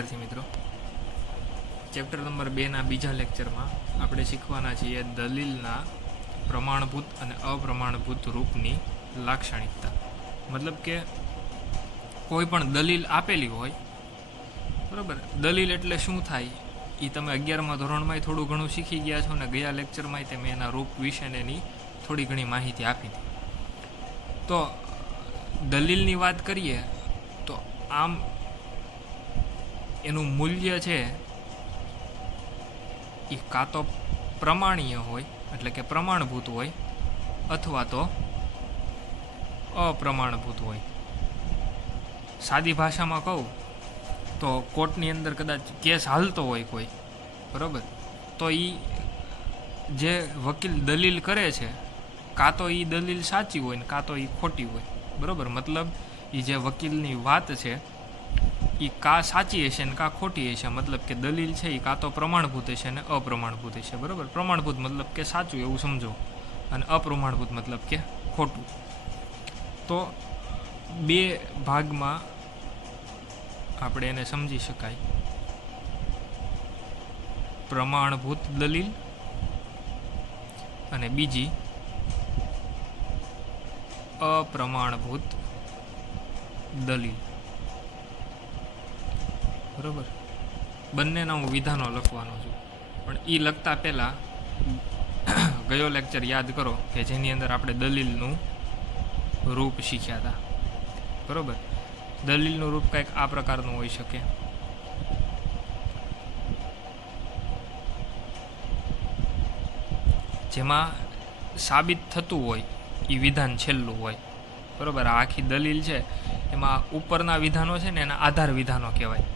વિદ્યાર્થી મિત્રો, chapter number 2ના બીજા લેક્ચરમાં આપણે શીખવાના છીએ દલીલના પ્રમાણભૂત અને અપ્રમાણભૂત રૂપની લાક્ષણિકતા. મતલબ કે કોઈ પણ દલીલ આપેલી હોય, બરાબર. દલીલ એટલે શું થાય એ તમે 11મા ધોરણમાં થોડું ઘણું શીખી ગયા છો, અને ગયા લેક્ચરમાં તમે એના રૂપ વિશેની થોડી ઘણી માહિતી આપી હતી. તો દલીલની વાત કરીએ તો આમ એનું મૂલ્ય છે એ કાં તો પ્રમાણીય હોય, એટલે કે પ્રમાણભૂત હોય, અથવા તો અપ્રમાણભૂત હોય. સાદી ભાષામાં કહું તો કોર્ટની અંદર કદાચ કેસ હાલતો હોય કોઈ, બરાબર, તો એ જે વકીલ દલીલ કરે છે કાં તો એ દલીલ સાચી હોય ને કાં તો એ ખોટી હોય, બરાબર. મતલબ એ જે વકીલની વાત છે એ કાં સાચી હશે ને કાં ખોટી હશે. મતલબ કે દલીલ છે એ કાં તો પ્રમાણભૂત હશે ને અપ્રમાણભૂત હશે, બરાબર. પ્રમાણભૂત મતલબ કે સાચું એવું સમજો, અને અપ્રમાણભૂત મતલબ કે ખોટું. તો બે ભાગમાં આપણે એને સમજી શકાય. પ્રમાણભૂત દલીલ અને બીજી અપ્રમાણભૂત દલીલ, બરાબર. બંનેના હું વિધાનો લખવાનો છું, પણ એ લખતા પહેલાં ગયો લેક્ચર યાદ કરો કે જેની અંદર આપણે દલીલનું રૂપ શીખ્યા હતા, બરાબર. દલીલનું રૂપ કંઈક આ પ્રકારનું હોઈ શકે. જેમાં સાબિત થતું હોય એ વિધાન છેલ્લું હોય, બરાબર. આ આખી દલીલ છે એમાં ઉપરના વિધાનો છે ને એના આધાર વિધાનો કહેવાય.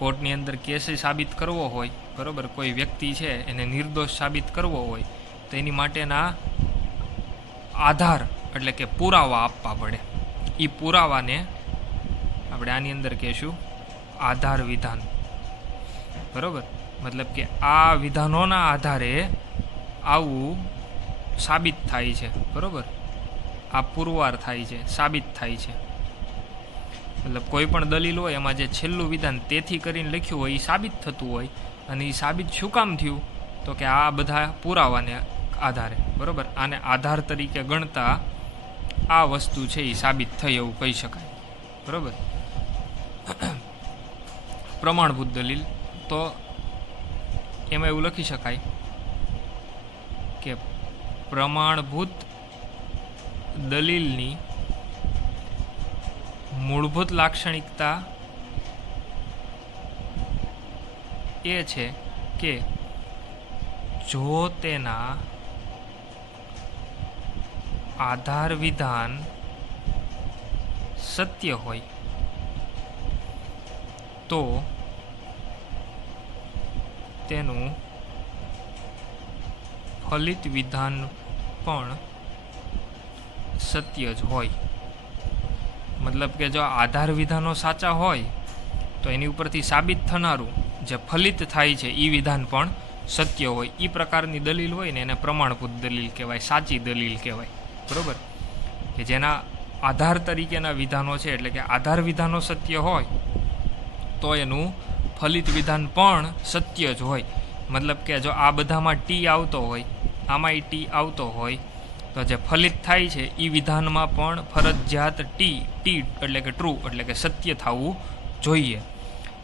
કોર્ટની અંદર કેસ સાબિત કરવો હોય, બરાબર, કોઈ વ્યક્તિ છે એને નિર્દોષ સાબિત કરવો હોય તો એની માટેના આધાર એટલે કે પુરાવા આપવા પડે. એ પુરાવાને આપણે આની અંદર કહેશું આધાર વિધાન, બરાબર. મતલબ કે આ વિધાનોના આધારે આવું સાબિત થાય છે, બરાબર. આ પુરવાર થાય છે, સાબિત થાય છે. મતલબ કોઈ પણ દલીલ હોય એમાં જે છેલ્લું વિધાન તેથી કરીને લખ્યું હોય એ સાબિત થતું હોય, અને એ સાબિત શું કામ થયું તો કે આ બધા પુરાવાને આધારે, બરાબર. આને આધાર તરીકે ગણતા આ વસ્તુ છે એ સાબિત થઈ એવું કહી શકાય, બરાબર. પ્રમાણભૂત દલીલ તો એમાં એવું લખી શકાય કે પ્રમાણભૂત દલીલની મૂળભૂત લાક્ષણિકતા એ છે કે જો તેના આધાર વિધાન સત્ય હોય તો તેનું ફલિત વિધાન પણ સત્ય જ હોય. મતલબ કે જો આધાર વિધાનો સાચા હોય તો એની ઉપરથી સાબિત થનારું જે ફલિત થાય છે એ વિધાન પણ સત્ય હોય. એ પ્રકારની દલીલ હોય ને એને પ્રમાણભૂત દલીલ કહેવાય, સાચી દલીલ કહેવાય, બરાબર. કે જેના આધાર તરીકેના વિધાનો છે, એટલે કે આધાર વિધાનો સત્ય હોય તો એનું ફલિત વિધાન પણ સત્ય જ હોય. મતલબ કે જો આ બધામાં ટી આવતો હોય, આમાંય ટી આવતો હોય, તો જે ફલિત થાય છે એ વિધાનમાં પણ ફરજિયાત ટી એટલે કે ટ્રુ એટલે કે સત્ય થવું જોઈએ.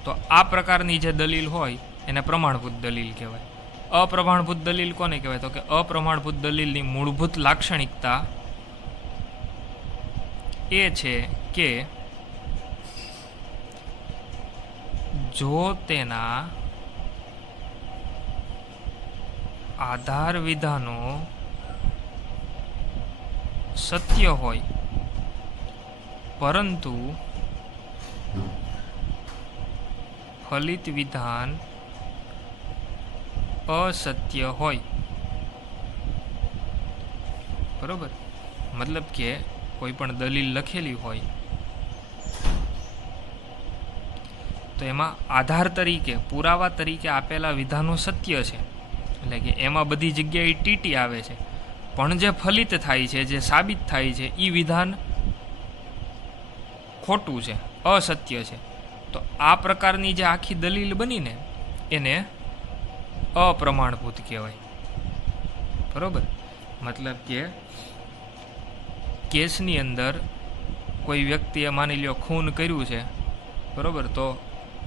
તો આ પ્રકારની જે દલીલ હોય એને પ્રમાણભૂત દલીલ કહેવાય. અપ્રમાણભૂત દલીલ કોને કહેવાય તો કે અપ્રમાણભૂત દલીલની મૂળભૂત લાક્ષણિકતા એ છે કે જો તેના આધાર વિધાનો સત્ય હોય પરંતુ ફલિત વિધાન અસત્ય હોય, બરોબર. મતલબ કે કોઈ પણ દલીલ લખેલી હોય તો એમાં આધાર તરીકે પુરાવા તરીકે આપેલા વિધાનો સત્ય છે, એટલે કે એમાં બધી જગ્યાએ ટીટી આવે છે, પણ જે ફલિત થાય છે, જે સાબિત થાય છે એ વિધાન ખોટું છે, અસત્ય છે. તો આ પ્રકારની જે આખી દલીલ બનીને એને અપ્રમાણભૂત કહેવાય. બરોબર, મતલબ કે કેસની અંદર કોઈ વ્યક્તિએ માની લ્યો ખૂન કર્યું છે, બરોબર, તો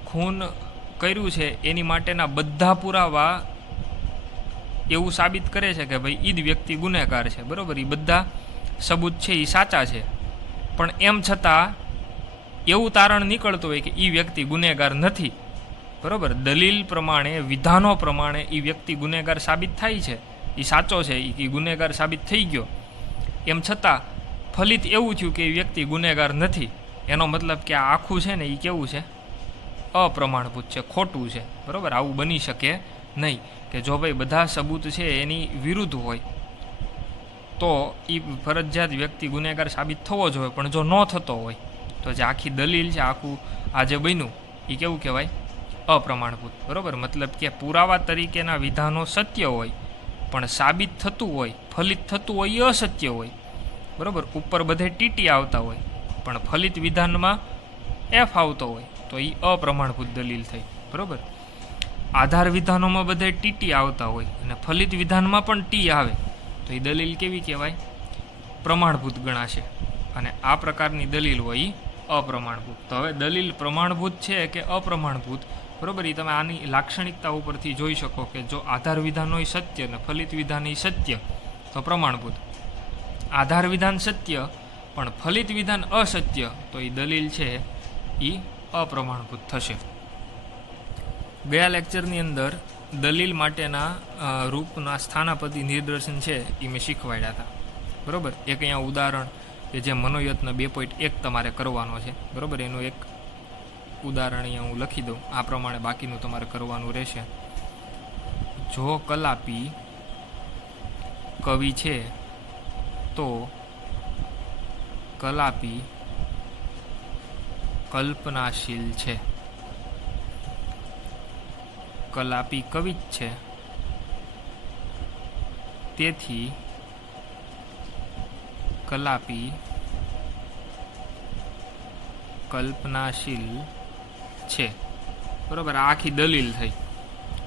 ખૂન કર્યું છે એની માટેના બધા પુરાવા એવું સાબિત કરે છે કે ભાઈ એ જ વ્યક્તિ ગુનેગાર છે. બરોબર, એ બધા સબૂત છે એ સાચા છે, પણ એમ છતાં એવું તારણ નીકળતું હોય કે એ વ્યક્તિ ગુનેગાર નથી. બરોબર, દલીલ પ્રમાણે, વિધાનો પ્રમાણે એ વ્યક્તિ ગુનેગાર સાબિત થાય છે, એ સાચો છે, એ ગુનેગાર સાબિત થઈ ગયો. એમ છતાં ફલિત એવું થયું કે એ વ્યક્તિ ગુનેગાર નથી. એનો મતલબ કે આ આખું છે ને એ કેવું છે? અપ્રમાણભૂત છે, ખોટું છે. બરોબર, આવું બની શકે નહીં કે જો ભાઈ બધા સબૂત છે એની વિરુદ્ધ હોય તો એ ફરજિયાત વ્યક્તિ ગુનેગાર સાબિત થવો જોઈએ, પણ જો ન થતો હોય તો જે આખી દલીલ છે, આખું આ જે બન્યું એ કેવું કહેવાય? અપ્રમાણભૂત. બરોબર, મતલબ કે પુરાવા તરીકેના વિધાનો સત્ય હોય પણ સાબિત થતું હોય, ફલિત થતું હોય એ અસત્ય હોય. બરોબર, ઉપર બધે ટીટી આવતા હોય પણ ફલિત વિધાનમાં એફ આવતો હોય તો એ અપ્રમાણભૂત દલીલ થઈ. બરોબર, આધાર વિધાનોમાં બધે ટીટી આવતા હોય અને ફલિત વિધાનમાં પણ ટી આવે તો એ દલીલ કેવી કહેવાય? પ્રમાણભૂત ગણાશે. અને આ પ્રકારની દલીલ હોય એ અપ્રમાણભૂત. તો હવે દલીલ પ્રમાણભૂત છે કે અપ્રમાણભૂત, બરોબર, એ તમે આની લાક્ષણિકતા ઉપરથી જોઈ શકો કે જો આધાર વિધાન હોય સત્ય અને ફલિત વિધાન એ સત્ય તો પ્રમાણભૂત. આધાર વિધાન સત્ય પણ ફલિત વિધાન અસત્ય તો એ દલીલ છે એ અપ્રમાણભૂત થશે. ગયા લેક્ચરની અંદર દલીલ માટેના રૂપના સ્થાનાપતિ નિદર્શન છે એ મેં શીખવાડ્યા હતા. બરોબર, એક અહીંયા ઉદાહરણ કે જે મનોયત્ન 2.1 તમારે કરવાનો છે. બરોબર, એનું એક ઉદાહરણ અહીંયા હું લખી દઉં. આ પ્રમાણે બાકીનું તમારે કરવાનું રહેશે. જો કલાપી કવિ છે તો કલાપી કલ્પનાશીલ છે. કલાપી કવિ જ છે તેથી કલાપી કલ્પનાશીલ છે. બરોબર, આ આખી દલીલ થઈ.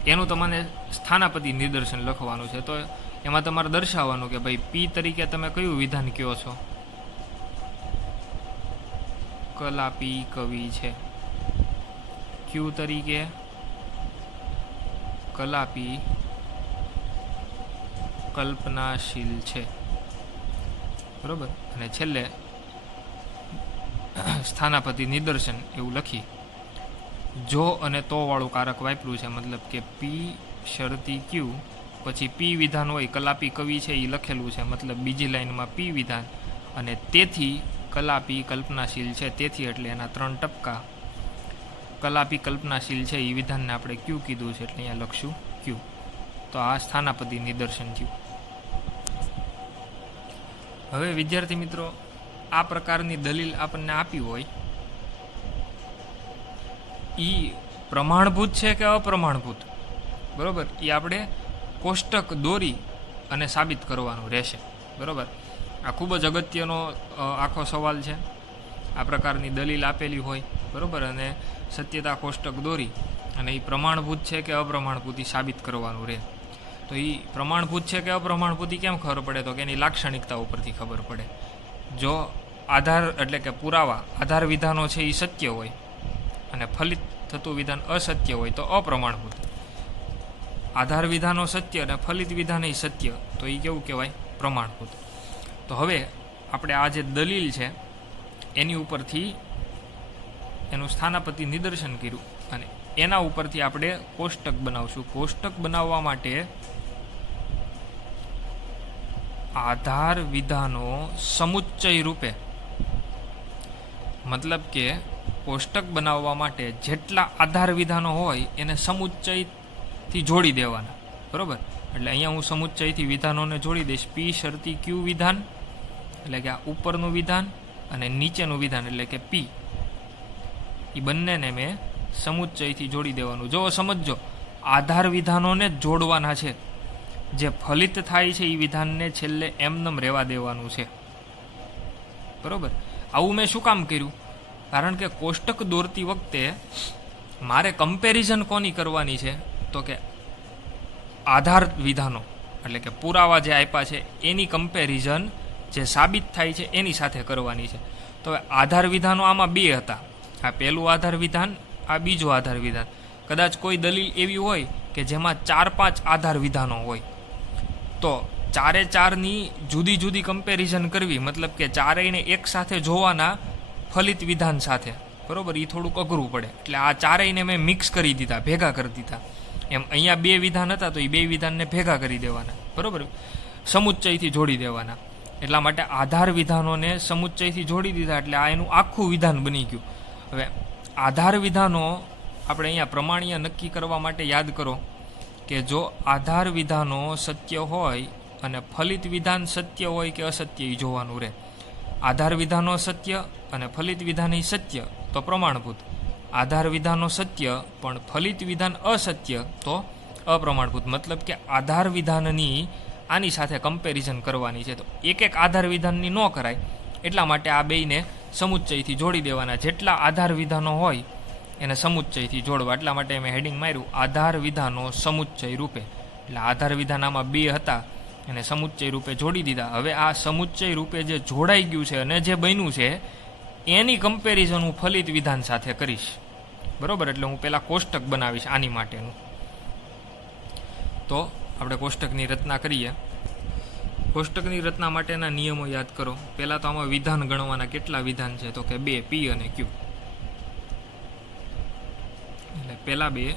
એનું તમારે સ્થાનાપતિ નિદર્શન લખવાનું છે. તો એમાં તમારે દર્શાવવાનું કે ભાઈ પી તરીકે તમે કયું વિધાન કહો છો? કલાપી કવિ છે. ક્યુ તરીકે કલાપી કલ્પનાશીલ છે. બરોબર, અને છેલ્લે સ્થાનાપતિ નિદર્શન એવું લખી. જો અને તો વાળું કારક વાપર્યું છે, મતલબ કે પી શરતી ક્યુ પછી પી વિધાન હોય, કલાપી કવિ છે એ લખેલું છે, મતલબ બીજી લાઈનમાં પી વિધાન અને તેથી કલાપી કલ્પનાશીલ છે. તેથી એટલે એના 3 ટપકા કલાપી કલ્પનાશીલ છે એ વિધાનને આપણે ક્યુ કીધું છે એટલે અહીંયા લખશું ક્યુ. તો આ સ્થાનાપતિ નિદર્શન થયું. હવે વિદ્યાર્થી મિત્રો, આ પ્રકારની દલીલ આપણને આપી હોય એ પ્રમાણભૂત છે કે અપ્રમાણભૂત? બરોબર, એ આપણે કોષ્ટક દોરી અને સાબિત કરવાનું રહેશે. બરોબર, આ ખૂબ જ અગત્યનો આખો સવાલ છે. આ પ્રકારની દલીલ આપેલી હોય, બરોબર, અને સત્યતા કોષ્ટક દોરી અને એ પ્રમાણભૂત છે કે અપ્રમાણભૂત એ સાબિત કરવાનું રહે. તો એ પ્રમાણભૂત છે કે અપ્રમાણભૂત કેમ ખબર પડે? તો કે એની લાક્ષણિકતા ઉપરથી ખબર પડે. જો આધાર એટલે કે પુરાવા, આધાર વિધાનો છે એ સત્ય હોય અને ફલિત થતું વિધાન અસત્ય હોય તો અપ્રમાણભૂત. આધાર વિધાનો સત્ય અને ફલિત વિધાન એ સત્ય તો એ કેવું કહેવાય? પ્રમાણભૂત. તો હવે આપણે આ જે દલીલ છે એની ઉપરથી એનું સ્થાનાપતિ નિદર્શન કર્યું અને એના ઉપરથી આપણે કોષ્ટક બનાવશું. કોષ્ટક બનાવવા માટે આધાર વિધાનો સમુચ્ચય રૂપે, મતલબ કે કોષ્ટક બનાવવા માટે જેટલા આધાર વિધાનો હોય એને સમુચ્ચયથી જોડી દેવાના. બરોબર, એટલે અહીંયા હું સમુચ્ચયથી વિધાનોને જોડી દઈશ. પી શરતી ક્યુ વિધાન એટલે કે આ ઉપરનું વિધાન અને નીચેનું વિધાન એટલે કે પી, એ બંનેને મેં સમુચ્ચયથી જોડી દેવાનું. જો સમજો, આધાર વિધાનોને જ જોડવાના છે. જે ફલિત થાય છે એ વિધાનને છેલ્લે એમનેમ રહેવા દેવાનું છે. બરોબર, આવું મેં શું કામ કર્યું? કારણ કે કોષ્ટક દોરતી વખતે મારે કમ્પેરિઝન કોની કરવાની છે, તો કે આધાર વિધાનો એટલે કે પુરાવા જે આપ્યા છે એની કમ્પેરિઝન જે સાબિત થાય છે એની સાથે કરવાની છે. તો હવે આધાર વિધાનો આમાં બે હતા, આ પહેલું આધાર વિધાન, આ બીજું આધાર વિધાન. કદાચ કોઈ દલીલ એવી હોય કે જેમાં 4-5 આધાર વિધાનો હોય, તો 4-4ની જુદી જુદી કમ્પેરિઝન કરવી, મતલબ કે ચારેયને એક સાથે જોવાના ફલિત વિધાન સાથે, બરોબર, એ થોડુંક અઘરું પડે. એટલે આ ચારેયને મેં મિક્સ કરી દીધા, ભેગા કરી દીધા. એમ અહીંયા 2 વિધાન હતા તો એ 2 વિધાનને ભેગા કરી દેવાના, બરોબર, સમુચ્ચયથી જોડી દેવાના. એટલા માટે આધાર વિધાનોને સમુચ્ચયથી જોડી દીધા એટલે આ એનું આખું વિધાન બની ગયું. હવે આધાર વિધાનો આપણે અહીંયા પ્રમાણીય નક્કી કરવા માટે યાદ કરો કે જો આધાર વિધાનો સત્ય હોય અને ફલિત વિધાન સત્ય હોય કે અસત્ય એ જોવાનું રહે. આધાર વિધાનો સત્ય અને ફલિત વિધાન સત્ય તો પ્રમાણભૂત, આધાર વિધાનો સત્ય પણ ફલિત વિધાન અસત્ય તો અપ્રમાણભૂત. મતલબ કે આધાર વિધાનની આની સાથે કમ્પેરિઝન કરવાની છે, તો એક આધાર વિધાનની ન કરાય. એટલા માટે આ બેયને સમુચ્ચયથી જોડી દેવાના. જેટલા આધાર વિધાનો હોય એને સમુચ્ચયથી જોડવા. એટલા માટે મેં હેડિંગ માર્યું આધાર વિધાનો સમુચ્ચય રૂપે. એટલે આધાર વિધાન આમાં 2 હતા એને સમુચ્ચય રૂપે જોડી દીધા. હવે આ સમુચ્ચય રૂપે જે જોડાઈ ગયું છે અને જે બન્યું છે એની કમ્પેરિઝન હું ફલિત વિધાન સાથે કરીશ, બરોબર. એટલે હું પહેલાં કોષ્ટક બનાવીશ આની માટેનું. તો આપણે કોષ્ટકની રચના કરીએ. કોષ્ટકની રચના માટેના નિયમો યાદ કરો. પહેલાં તો આમાં વિધાન ગણવાના. કેટલા વિધાન છે, તો કે 2, P અને Q. એટલે પહેલાં 2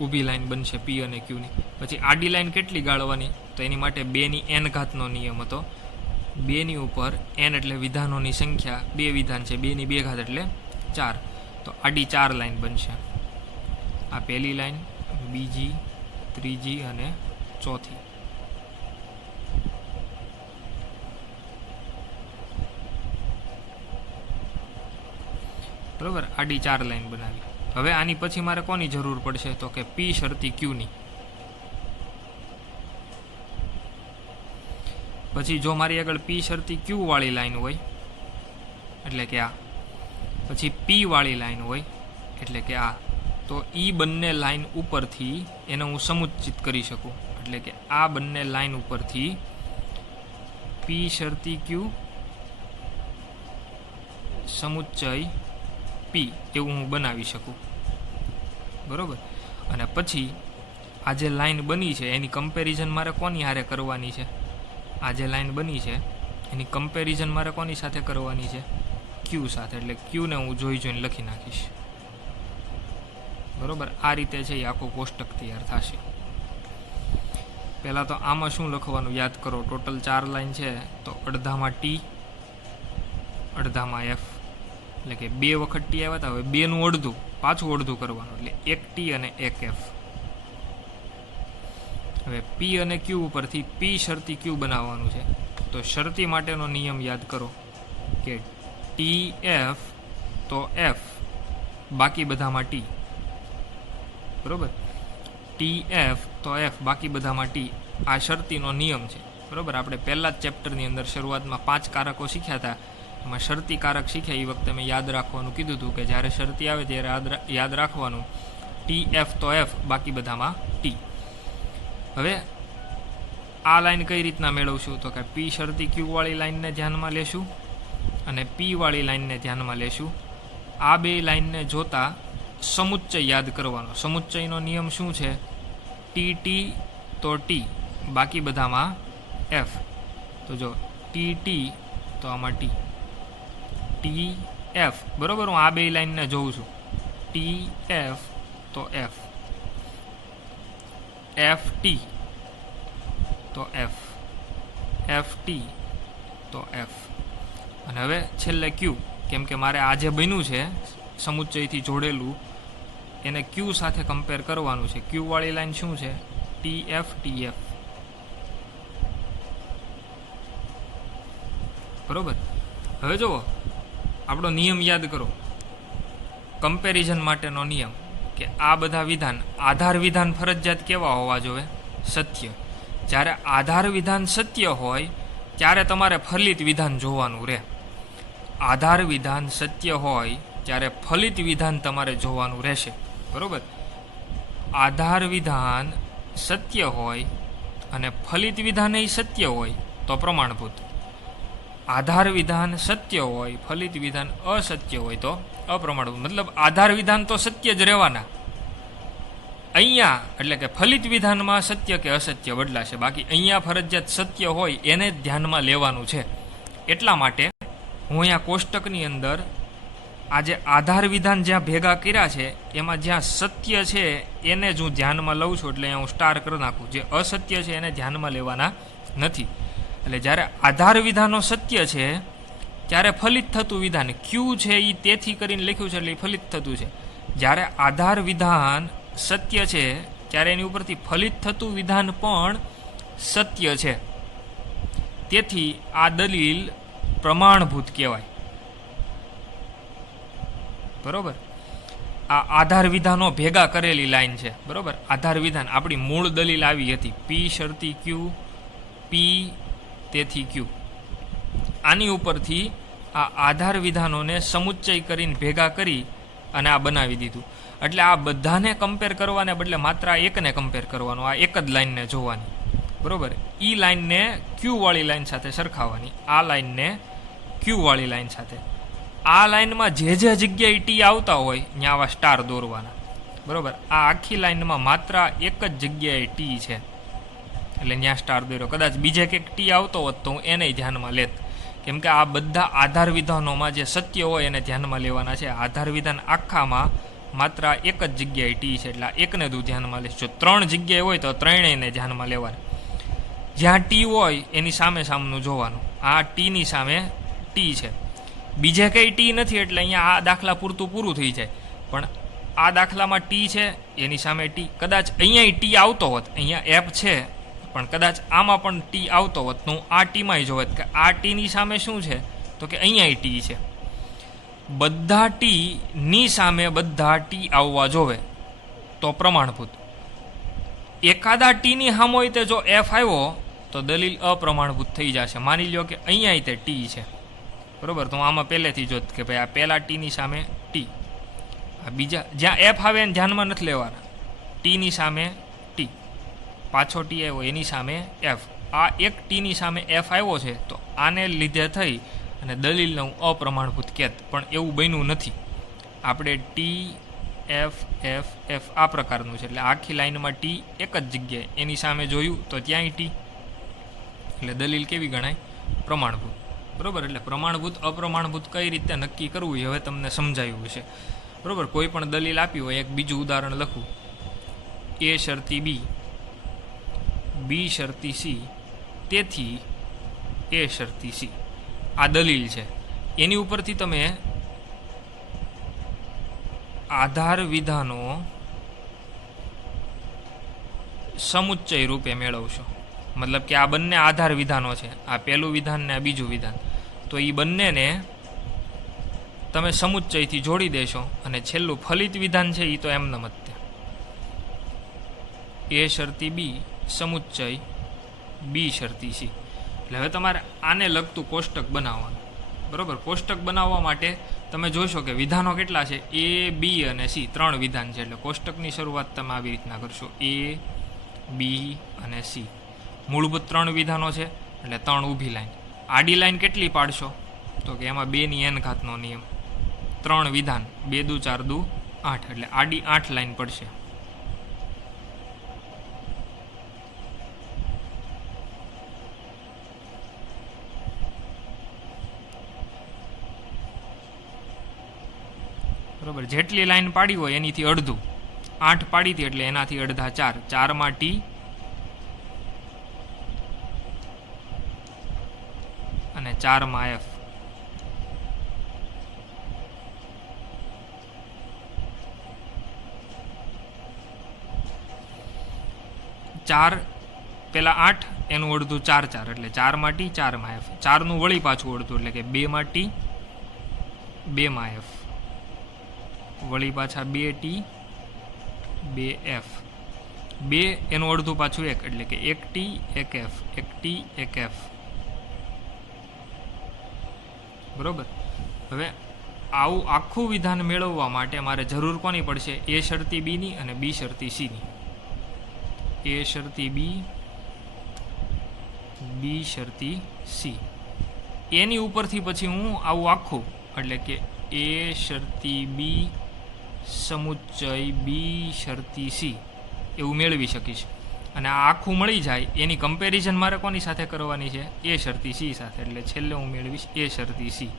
ઊભી લાઈન બનશે P અને Q ની. પછી આડી લાઈન કેટલી ગાળવાની, તો એની માટે 2ની n ઘાતનો નિયમ હતો. 2ની ઉપર n એટલે વિધાનોની સંખ્યા, 2 વિધાન છે, 2ની 2 ઘાત એટલે 4. તો આડી 4 લાઈન બનશે. આ પહેલી લાઈન, બીજી, ત્રીજી અને ચોથી. બરોબર, આડી 4 લાઈન બનાવી. હવે આની પછી મારે કોની જરૂર પડશે, તો કે P શરતી Q ની. પછી જો મારી આગળ P શરતી Q વાળી લાઈન હોય એટલે કે આ, પછી P વાળી લાઈન હોય એટલે કે આ, તો એ બંને લાઈન ઉપરથી એને હું સમુચ્ચિત કરી શકું. એટલે કે આ બંને લાઈન ઉપરથી P શરતી Q સમુચ્ચય P એવું હું બનાવી શકું, બરોબર. અને પછી આ જે લાઈન બની છે એની કમ્પેરિઝન મારે કોની હારે કરવાની છે, આ જે લાઈન બની છે એની કમ્પેરિઝન મારે કોની સાથે કરવાની છે, Q સાથે. એટલે Qને હું જોઈને લખી નાખીશ, બરોબર. આ રીતે છે એ આખું કોષ્ટક તૈયાર થશે. પહેલાં તો આમાં શું લખવાનું યાદ કરો. ટોટલ 4 લાઈન છે, તો અડધામાં T, અડધામાં F. એટલે કે 2 વખત T આવ્યા હતા, હવે 2નું અડધું, પાછું અડધું કરવાનું, એટલે 1 T અને 1 F. હવે P અને Q ઉપરથી P શરતી Q બનાવવાનું છે. તો શરતી માટેનો નિયમ યાદ કરો કે TF તો F બાકી બધામાં T, બરોબર. TF તો F બાકી બધામાં T. આ શરતીનો નિયમ છે, બરોબર. આપણે પહેલા જ ચેપ્ટરની અંદર શરૂઆતમાં 5 કારકો શીખ્યા હતા. એમાં શરતી કારક શીખ્યા એ વખતે મેં યાદ રાખવાનું કીધું હતું કે જ્યારે શરતી આવે ત્યારે યાદ રાખવાનું TF તો F બાકી બધામાં T. હવે આ લાઈન કઈ રીતના મેળવશું, તો કે P શરતી Q વાળી લાઈનને ધ્યાનમાં લેશું અને P વાળી લાઈનને ધ્યાનમાં લેશું. આ 2 લાઈનને જોતા સમુચ્ચય યાદ કરવાનો. સમુચ્ચયનો નિયમ શું છે, TT તો T બાકી બધામાં F. તો જો TT તો આમાં T, TF, બરોબર. હું આ 2 લાઈનને જોઉં છું, TF તો F, FT તો F, FT તો F. અને હવે છેલ્લે Q, કેમ કે મારે આ જે બન્યું છે સમુચ્ચયથી જોડેલું એને Q સાથે કમ્પેર કરવાનું છે. Q વાળી લાઈન શું છે, TF TF, બરોબર. હવે જુઓ આપણો નિયમ યાદ કરો, કમ્પેરિઝન માટેનો નિયમ, કે આ બધા વિધાન, આધાર વિધાન ફરજિયાત કેવા હોવા જોઈએ, સત્ય. જ્યારે આધાર વિધાન સત્ય હોય ત્યારે તમારે ફલિત વિધાન જોવાનું રહે. આધાર વિધાન સત્ય હોય ત્યારે ફલિત વિધાન તમારે જોવાનું રહેશે. બરોબર. આધાર વિધાન સત્ય હોય અને ફલિત વિધાન એ સત્ય હોય તો પ્રમાણભૂત. આધાર વિધાન સત્ય હોય, ફલિત વિધાન અસત્ય હોય તો અપ્રમાણભૂત. મતલબ આધાર વિધાન તો સત્ય જ રહેવાના. અહીંયા એટલે કે ફલિત વિધાનમાં સત્ય કે અસત્ય બદલાશે, બાકી અહીંયા ફરજિયાત સત્ય હોય એને જ ધ્યાનમાં લેવાનું છે. એટલા માટે હું અહીંયા કોષ્ટકની અંદર આ જે આધાર વિધાન જ્યાં ભેગા કર્યા છે એમાં જ્યાં સત્ય છે એને જ હું ધ્યાનમાં લઉં છું, એટલે અહીંયા હું સ્ટાર કરી નાખું. જે અસત્ય છે એને ધ્યાનમાં લેવાના નથી. એટલે જ્યારે આધાર વિધાનો સત્ય છે ત્યારે ફલિત થતું વિધાન ક્યુ છે એ તેથી કરીને લખ્યું છે એટલે એ ફલિત થતું છે. જ્યારે આધાર વિધાન સત્ય છે ત્યારે એની ઉપરથી ફલિત થતું વિધાન પણ સત્ય છે. તેથી આ દલીલ પ્રમાણભૂત કહેવાય. બરોબર. આ આધાર વિધાનો ભેગા કરેલી લાઈન છે. બરોબર. આધાર વિધાન આપણી મૂળ દલીલ આવી હતી, પી શરતી ક્યુ, પી તેથી ક્યુ. આની ઉપરથી આ આધાર વિધાનોને સમુચ્ચય કરીને ભેગા કરી અને આ બનાવી દીધું. એટલે આ બધાને કમ્પેર કરવાને બદલે માત્ર આ એકને કમ્પેર કરવાનું, આ એક જ લાઈનને જોવાની. બરોબર. ઈ લાઈનને ક્યુ વાળી લાઈન સાથે સરખાવવાની, આ લાઈનને ક્યુ વાળી લાઈન સાથે. આ લાઈનમાં જે જગ્યાએ ટી આવતા હોય ત્યાં આવા સ્ટાર દોરવાના. બરોબર. આ આખી લાઈનમાં માત્ર એક જ જગ્યાએ ટી છે એટલે ત્યાં સ્ટાર દોર્યો. કદાચ બીજે કંઈક ટી આવતો હોત તો હું એને ધ્યાનમાં લેત, કેમ કે આ બધા આધાર વિધાનોમાં જે સત્ય હોય એને ધ્યાનમાં લેવાના છે. આધાર વિધાન આખામાં માત્ર એક જ જગ્યાએ ટી છે એટલે એકને તું ધ્યાનમાં લઈશ. જો 3 જગ્યાએ હોય તો ત્રણેયને ધ્યાનમાં લેવાના. જ્યાં ટી હોય એની સામે સામનું જોવાનું. આ ટીની સામે ટી છે, બીજે કંઈ ટી નથી એટલે અહીંયા આ દાખલા પૂરું થઈ જાય. પણ આ દાખલામાં ટી છે એની સામે ટી. કદાચ અહીંયા ટી આવતો હોત, અહીંયા એફ છે પણ કદાચ આમાં પણ ટી આવતો હોત તો હું આ ટીમાં જોત કે આ ટીની સામે શું છે તો કે અહીંયા ટી છે. બધા ટીની સામે બધા ટી આવવા જોવે તો પ્રમાણભૂત. એકાદા ટીની સામે હોય તે જો એફ આવ્યો તો દલીલ અપ્રમાણભૂત થઈ જશે. માની લો કે અહીંયા તે ટી છે. બરોબર. તો હું આમાં પહેલેથી જોત કે ભાઈ આ પહેલા ટીની સામે ટી, આ બીજા જ્યાં એફ આવે એને ધ્યાનમાં નથી લેવાના. ટીની સામે ટી, પાછો ટી આવ્યો એની સામે એફ. આ એક ટીની સામે એફ આવ્યો છે તો આને લીધે થઈ અને દલીલને હું અપ્રમાણભૂત કહેત, પણ એવું બન્યું નથી. આપણે ટી એફ એફ એફ આ પ્રકારનું છે એટલે આખી લાઈનમાં ટી એક જ જગ્યાએ એની સામે જોયું તો ત્યાંય ટી, એટલે દલીલ કેવી ગણાય? પ્રમાણભૂત. બરોબર. એટલે પ્રમાણભૂત અપ્રમાણભૂત કઈ રીતે નક્કી કરવું એ હવે તમને સમજાયું છે. બરોબર. કોઈ પણ દલીલ આપી હોય, એક બીજું ઉદાહરણ લખું. એ શરતી બી, બી શરતી સી, તેથી એ શરતી સી. આ દલીલ છે. એની ઉપરથી તમે આધાર વિધાનો સમુચ્ચય રૂપે મેળવશો. મતલબ કે આ બંને આધાર વિધાનો છે, આ પહેલું વિધાન ને આ બીજું વિધાન. તો એ બંનેને તમે સમુચ્ચયથી જોડી દેશો અને છેલ્લું ફલિત વિધાન છે એ તો એમને મત તે એ શરતી બી સમુચ્ચય બી શરતી સી. એટલે હવે તમારે આને લગતું કોષ્ટક બનાવવાનું. બરોબર. કોષ્ટક બનાવવા માટે તમે જોશો કે વિધાનો કેટલા છે, એ બી અને સી 3 વિધાન છે. એટલે કોષ્ટકની શરૂઆત તમે આવી રીતના કરશો, એ બી અને સી. મૂળભૂત 3 વિધાનો છે એટલે 3 ઊભી લાઈન. આડી લાઈન કેટલી પાડશો તો કે એમાં 2ની n ઘાતનો નિયમ. 3 વિધાન, 2 દુ 4 દુ 8 એટલે આડી 8 લાઈન પડશે. બરોબર. જેટલી લાઈન પાડી હોય એનીથી અડધું. 8 પાડી હતી એટલે એનાથી અડધા 4. 4માં ટી અને 4માં એફ. ચાર પેલા 8 એનું અડધું 4 4 એટલે 4માં ટી 4માં એફ. 4નું વળી પાછું અડધું એટલે કે 2માં ટી 2માં એફ. વળી પાછા 2 ટી 2 એફ. 2 એનું અડધું પાછું 1 એટલે કે 1 ટી 1 એફ. 1 T 1 F. બરોબર. હવે આવું આખું વિધાન મેળવવા માટે મારે જરૂર કોની પડશે? એ શરતી બીની અને બી શરતી સીની. એ શરતી બી શરતી સી. એની ઉપરથી પછી હું આવું આખું, એટલે કે એ શરતી બી સમુચ્ચય બી શરતી સી એવું મેળવી શકીશ. અને આ આખું મળી જાય એની કમ્પેરિઝન મારે કોની સાથે કરવાની છે? એ શરતી સી સાથે. એટલે છેલ્લે હું મેળવીશ એ શરતી સી.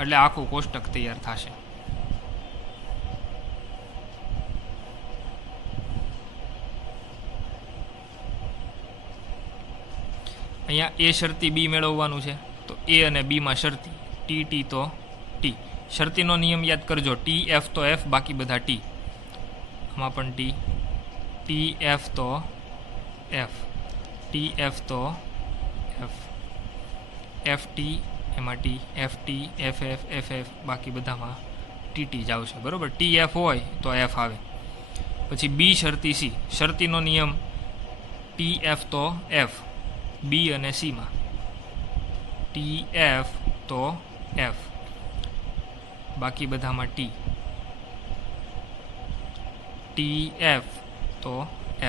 એટલે આખું કોષ્ટક તૈયાર થશે. અહીંયા એ શરતી બી મેળવવાનું છે, તો એ અને બીમાં શરતી ટી તો ટી. શરતીનો નિયમ યાદ કરજો, ટી એફ તો એફ, બાકી બધા ટી. આમાં પણ ટી એફ તો એફ, ટી એફ તો એફ, એફ ટી એમાં T, F T F F F F, બાકી બધામાં ટી જ આવશે. બરાબર, ટી એફ હોય તો એફ આવે. પછી બી શરતી સી. શરતીનો નિયમ ટી એફ તો એફ, બી અને સીમાં ટી એફ તો એફ, બાકી બધામાં ટી એફ તો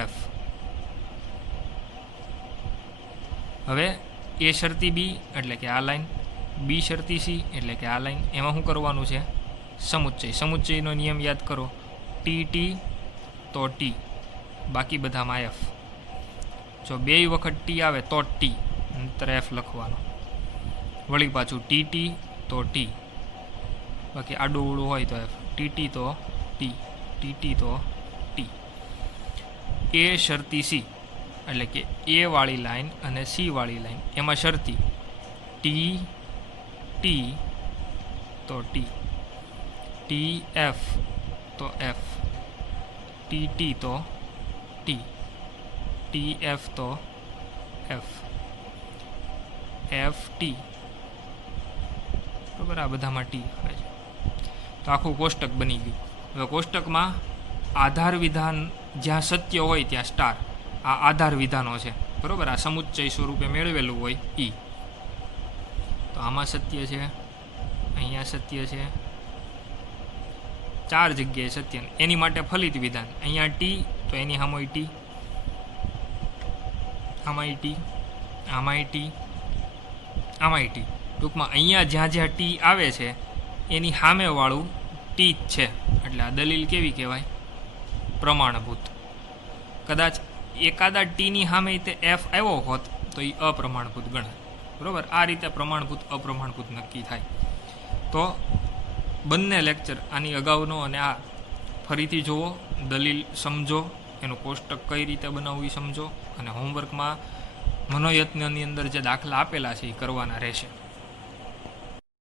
એફ. હવે એ શરતી બી એટલે કે આ લાઈન, બી શરતી સી એટલે કે આ લાઈન, એમાં શું કરવાનું છે? સમુચ્ચય. સમુચ્ચયનો નિયમ યાદ કરો, ટી તો ટી, બાકી બધામાં એફ. જો બે વખત ટી આવે તો ટી, નંતર એફ લખવાનો. વળી પાછું ટી તો ટી, બાકી આડું ઉડું હોય તો એફ. ટી તો ટી તો ટી. એ શરતી સી એટલે કે એ વાળી લાઈન અને સી વાળી લાઈન, એમાં શરતી ટી તો ટી એફ તો એફ, ટી તો ટી એફ તો એફ, એફ ટી. બરાબર, આ બધામાં ટી આવે છે. તો આખું કોષ્ટક બની ગયું. હવે કોષ્ટકમાં આધાર વિધાન જ્યાં સત્ય હોય ત્યાં સ્ટાર, આ આધાર વિધાનો છે. બરાબર, આ સમુચ્ચય સ્વરૂપે મેળવેલું હોય ઈ. તો આમાં સત્ય છે, અહીંયા સત્ય છે, 4 જગ્યાએ સત્ય. એની માટે ફલિત વિધાન. અહીંયા ટી તો એની સામે ટી, આમાંય ટી, આમાંય ટી, આમાંય ટી. ટૂંકમાં અહીંયા જ્યાં જ્યાં ટી આવે છે એની સામેવાળું ટી જ છે. એટલે આ દલીલ કેવી કહેવાય? પ્રમાણભૂત. કદાચ એકાદા ટીની સામે તે એફ આવ્યો હોત તો એ અપ્રમાણભૂત ગણાય. બરાબર, આ રીતે પ્રમાણભૂત અપ્રમાણભૂત નક્કી થાય. તો બંને લેક્ચર, આની અગાઉનો અને આ, ફરીથી જુઓ, દલીલ સમજો, એનું કોષ્ટક કઈ રીતે બનાવવું એ સમજો, અને હોમવર્કમાં મનોયત્નની અંદર જે દાખલા આપેલા છે એ કરવાના રહેશે.